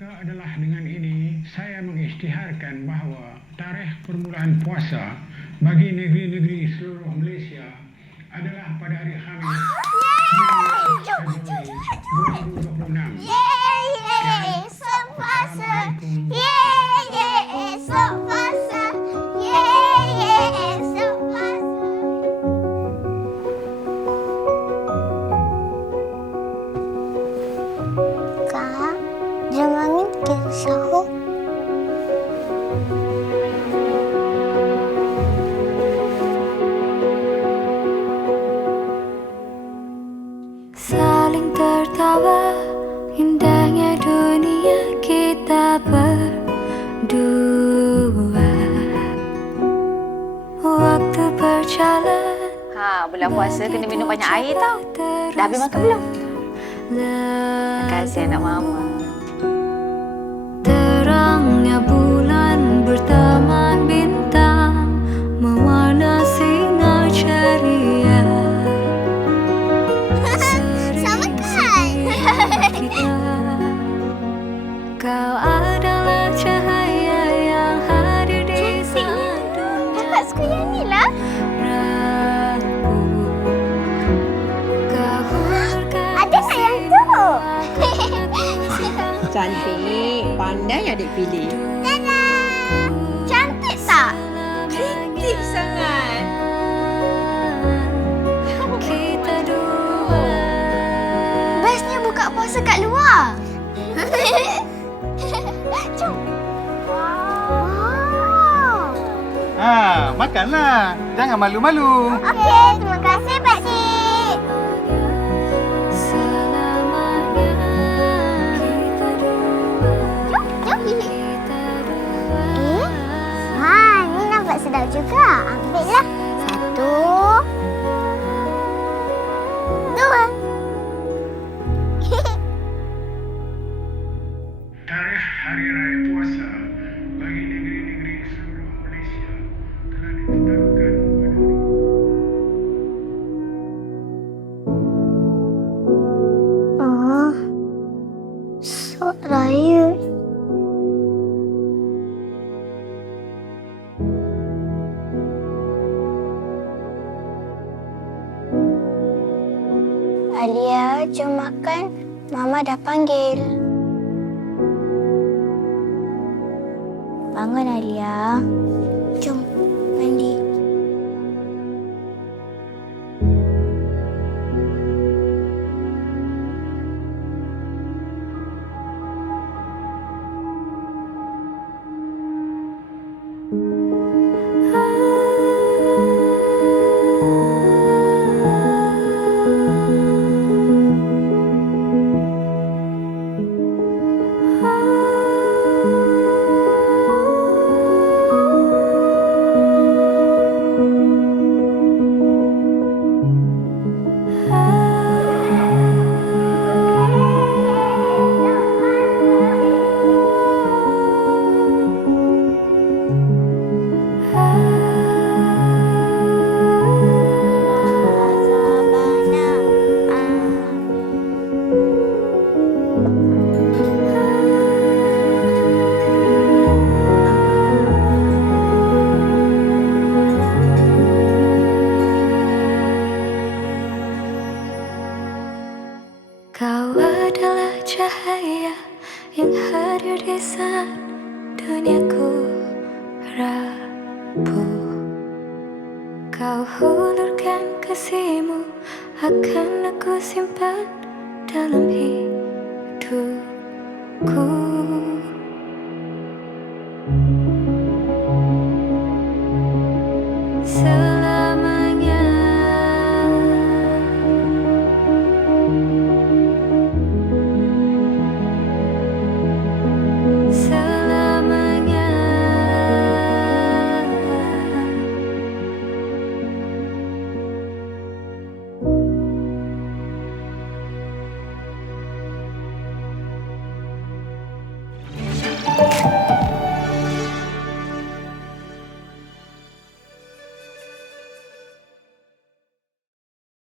Maka adalah dengan ini saya mengisytiharkan bahawa tarikh permulaan puasa bagi negeri-negeri seluruh Malaysia adalah pada hari Khamis 19 Februari 2026. Esok puasa. Esok puasa. Esok puasa. Kak, jom Mami kita sahur. Saling tertawa, indahnya dunia kita berdua. Waktu berjalan. Bulan puasa kena minum banyak air tau. Dah habis makan belum? Terima kasih anak mama. Terangnya bulan bertaman bintang, mewarna sinar ceria. Sama kan? Kau adalah cahaya yang hadir di sudut Dapat suka yang ni lah. ragu. Kau hulurkan Ada sayang tu. Cantik, pandai adik pilih. Tada! Cantik tak? Cantik sangat. kita dua. Bestnya buka puasa kat luar. Jom. Wow. Makanlah. Jangan malu-malu. Okey, terima kasih Pakcik. Selamanya kita dua. Jom. Kita dua. Ni nampak sedap juga. Ambillah. 1, 2. Tarikh Hari Raya Puasa bagi negeri-negeri seluruh Malaysia telah ditetapkan pada Sok raya. Alia, jom makan. Mama dah panggil. Bangun, Alia. Jom, mandi. Kau adalah cahaya yang hadir di saat duniaku rapuh. Kau hulurkan kasihmu, akan aku simpan dalam hidup.